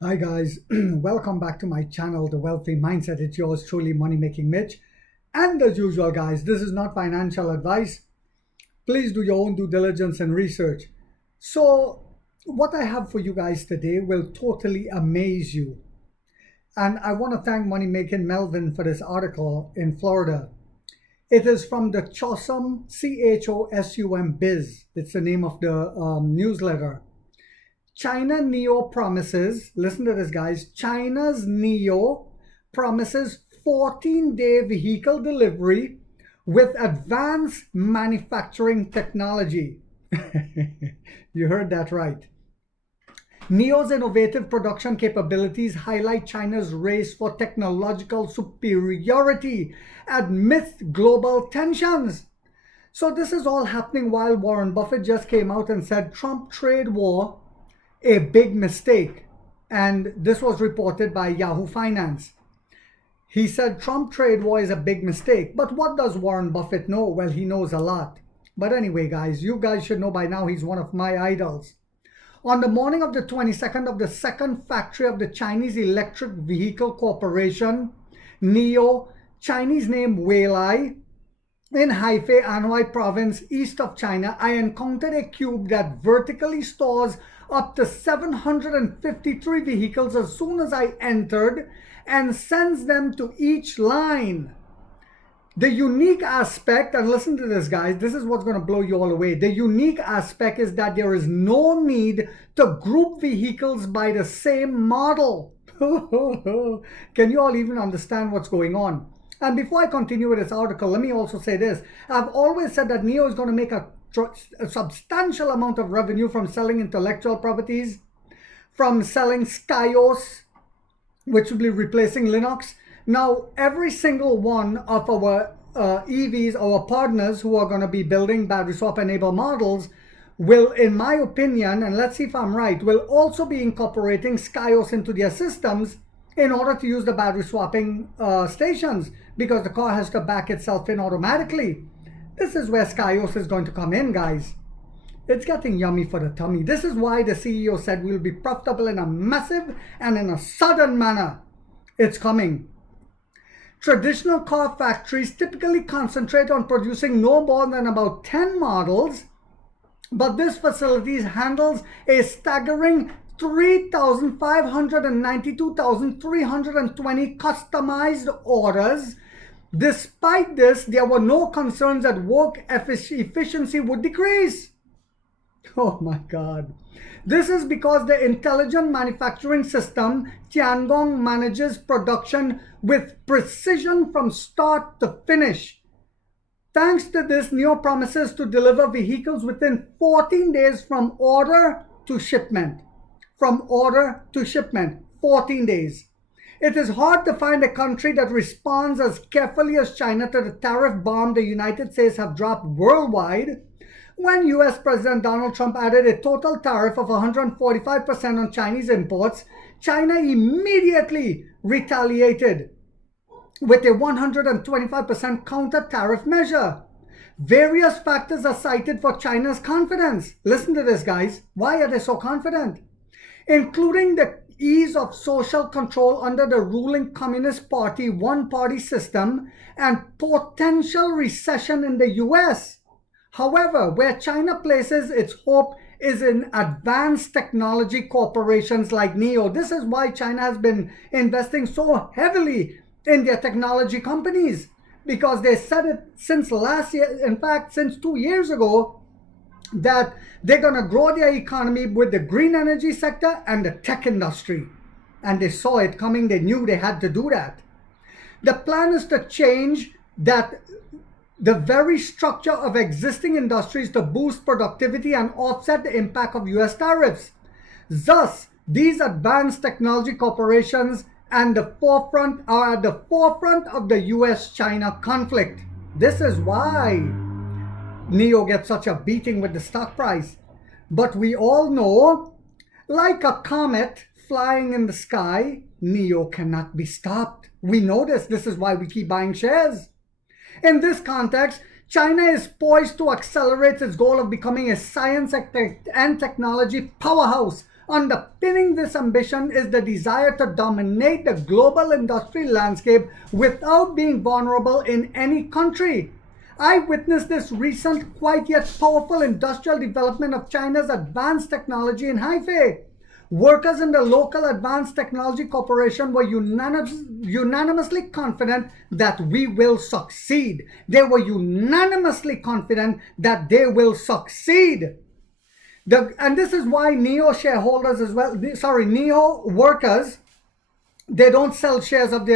Hi guys, welcome back to my channel, The Wealthy Mindset. It's yours truly, Money Making Mitch. And as usual, guys, this is not financial advice. Please do your own due diligence and research. So, what I have for you guys today will totally amaze you. And I want to thank Money Making Melvin for this article in Florida. It is from the Chosum, Chosum Biz. It's the name of the newsletter. China Neo promises, listen to this, guys. China's Neo promises 14-day vehicle delivery with advanced manufacturing technology. You heard that right. Neo's innovative production capabilities highlight China's race for technological superiority amidst global tensions. So this is all happening while Warren Buffett just came out and said Trump trade war a big mistake. And this was reported by Yahoo Finance. He said Trump trade war is a big mistake. But what does Warren Buffett know? Well, he knows a lot. But anyway, guys, you guys should know by now he's one of my idols. On the morning of the 22nd of the second factory of the Chinese Electric Vehicle Corporation, NIO, Chinese name Weilai, in Hefei, Anhui province, east of China, I encountered a cube that vertically stores up to 753 vehicles as soon as I entered and sends them to each line. The unique aspect, and listen to this, guys, this is what's going to blow you all away. The unique aspect is that there is no need to group vehicles by the same model. Can you all even understand what's going on? And before I continue with this article, let me also say this. I've always said that NIO is going to make a substantial amount of revenue from selling intellectual properties, from selling Skyos, which will be replacing Linux. Now, every single one of our EVs, our partners who are going to be building battery swap enabled models will, in my opinion, and let's see if I'm right, will also be incorporating Skyos into their systems in order to use the battery swapping stations, because the car has to back itself in automatically. This is where Skyos is going to come in, guys. It's getting yummy for the tummy. This is why the CEO said we'll be profitable in a massive and in a sudden manner. It's coming. Traditional car factories typically concentrate on producing no more than about 10 models, but this facility handles a staggering 3,592,320 customized orders. Despite this, there were no concerns that work efficiency would decrease. Oh my God. This is because the intelligent manufacturing system, Tiangong, manages production with precision from start to finish. Thanks to this, NIO promises to deliver vehicles within 14 days from order to shipment. From order to shipment, 14 days. It is hard to find a country that responds as carefully as China to the tariff bomb the United States have dropped worldwide. When US President Donald Trump added a total tariff of 145% on Chinese imports, China immediately retaliated with a 125% counter tariff measure. Various factors are cited for China's confidence. Listen to this, guys. Why are they so confident? Including the ease of social control under the ruling Communist Party one-party system and potential recession in the US. However, where China places its hope is in advanced technology corporations like NIO. This is why China has been investing so heavily in their technology companies, because they said it since last year, in fact, since 2 years ago, that they're going to grow their economy with the green energy sector and the tech industry. And they saw it coming. They knew they had to do that. The plan is to change that the very structure of existing industries to boost productivity and offset the impact of US tariffs. Thus, these advanced technology corporations are at the forefront of the US-China conflict. This is why NIO gets such a beating with the stock price. But we all know, like a comet flying in the sky, NIO cannot be stopped. We know this. This is why we keep buying shares. In this context, China is poised to accelerate its goal of becoming a science and technology powerhouse Underpinning this ambition is the desire to dominate the global industry landscape without being vulnerable in any country. I witnessed this recent, quite yet powerful industrial development of China's advanced technology in Hefei. Workers in the local Advanced Technology Corporation were unanimously confident that we will succeed. They were unanimously confident that they will succeed. And this is why NEO shareholders as well, NEO workers, they don't sell shares of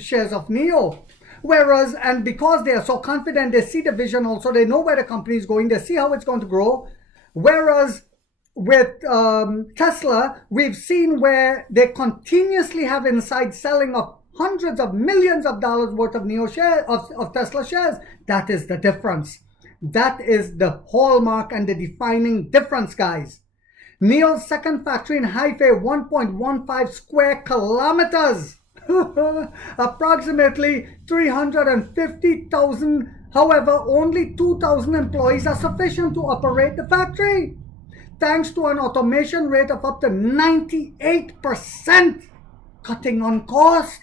shares of NEO. Whereas, and because they are so confident, they see the vision also, they know where the company is going, they see how it's going to grow. Whereas with Tesla, we've seen where they continuously have inside selling of hundreds of millions of dollars worth of NEO shares, of Tesla shares. That is the difference. That is the hallmark and the defining difference, guys. NEO's second factory in Hefei, 1.15 square kilometers. Approximately 350,000. However, only 2,000 employees are sufficient to operate the factory, thanks to an automation rate of up to 98%, cutting on cost.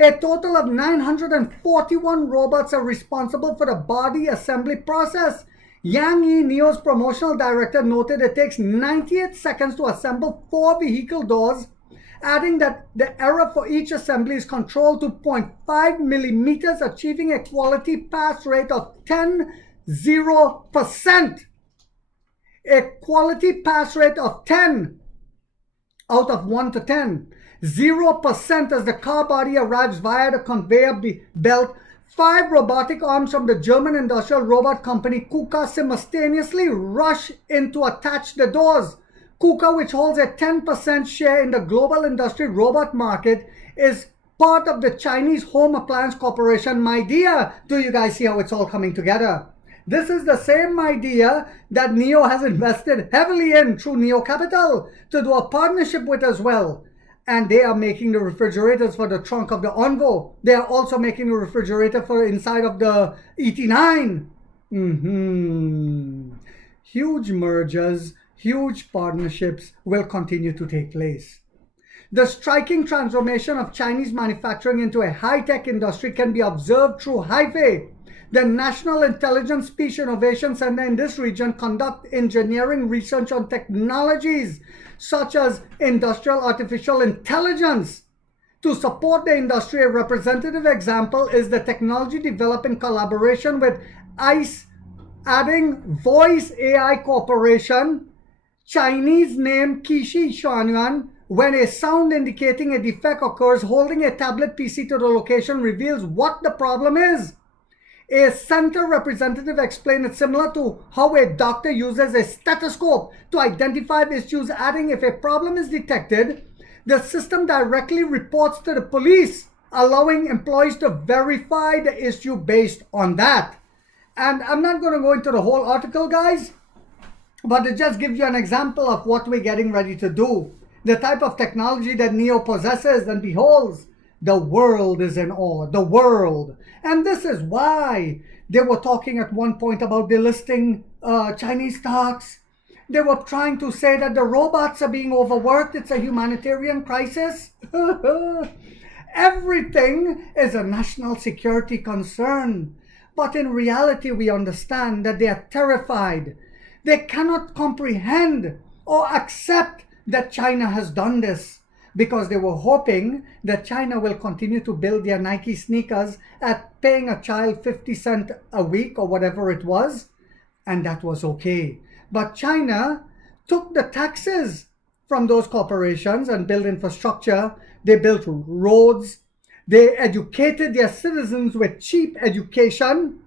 A total of 941 robots are responsible for the body assembly process. Yang Yi, NEO's promotional director, noted it takes 98 seconds to assemble 4 vehicle doors, adding that the error for each assembly is controlled to 0.5 millimeters, achieving a quality pass rate of 0%. A quality pass rate of 10 out of 1 to 10. 0% as the car body arrives via the conveyor belt. 5 robotic arms from the German industrial robot company KUKA simultaneously rush in to attach the doors. KUKA, which holds a 10% share in the global industry robot market, is part of the Chinese Home Appliance Corporation, Midea. Do you guys see how it's all coming together? This is the same idea that NEO has invested heavily in through NEO Capital to do a partnership with as well. And they are making the refrigerators for the trunk of the Envo. They are also making the refrigerator for inside of the ET9. Huge mergers, huge partnerships will continue to take place. The striking transformation of Chinese manufacturing into a high-tech industry can be observed through Hefei. The National Intelligence Speech Innovation Center in this region conduct engineering research on technologies such as industrial artificial intelligence. To support the industry, a representative example is the technology developed in collaboration with ICE, adding Voice AI Corporation, Chinese name Kishi Xuanyuan. When a sound indicating a defect occurs, holding a tablet PC to the location reveals what the problem is. A center representative explained it similar to how a doctor uses a stethoscope to identify issues, adding if a problem is detected, the system directly reports to the police, allowing employees to verify the issue based on that. And I'm not going to go into the whole article, guys, but it just gives you an example of what we're getting ready to do. The type of technology that NEO possesses, and beholds, the world is in awe, the world. And this is why they were talking at one point about delisting Chinese stocks. They were trying to say that the robots are being overworked. It's a humanitarian crisis. Everything is a national security concern. But in reality, we understand that they are terrified. They cannot comprehend or accept that China has done this, because they were hoping that China will continue to build their Nike sneakers at paying a child 50 cents a week or whatever it was, and that was okay. But China took the taxes from those corporations and built infrastructure. They built roads. They educated their citizens with cheap education.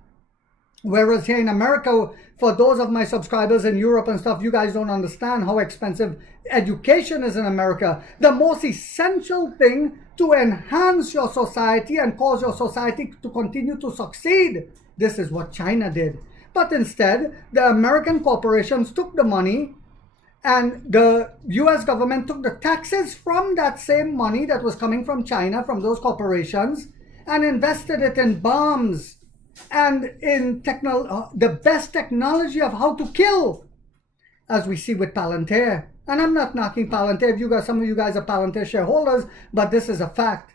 Whereas here in America, for those of my subscribers in Europe and stuff, you guys don't understand how expensive education is in America. The most essential thing to enhance your society and cause your society to continue to succeed. This is what China did. But instead, the American corporations took the money, and the US government took the taxes from that same money that was coming from China, from those corporations, and invested it in bombs and in the best technology of how to kill, as we see with Palantir. And I'm not knocking Palantir. Some of you guys are Palantir shareholders, but this is a fact.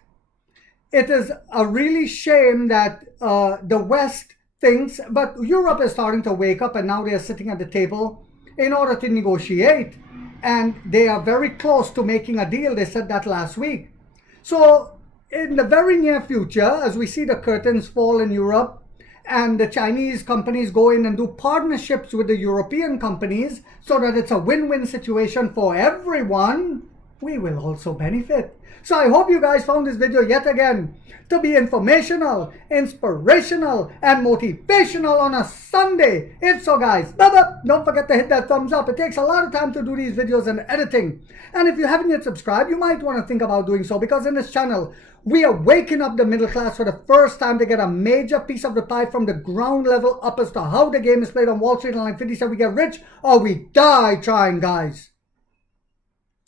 It is a really shame that the West thinks, but Europe is starting to wake up, and now they are sitting at the table in order to negotiate. And they are very close to making a deal. They said that last week. So in the very near future, as we see the curtains fall in Europe and the Chinese companies go in and do partnerships with the European companies so that it's a win-win situation for everyone, we will also benefit. So I hope you guys found this video yet again to be informational, inspirational, and motivational on a Sunday. If so, guys, don't forget to hit that thumbs up. It takes a lot of time to do these videos and editing. And if you haven't yet subscribed, you might want to think about doing so, because in this channel, we are waking up the middle class for the first time to get a major piece of the pie from the ground level up as to how the game is played on Wall Street. And like 50 said, we get rich or we die trying, guys.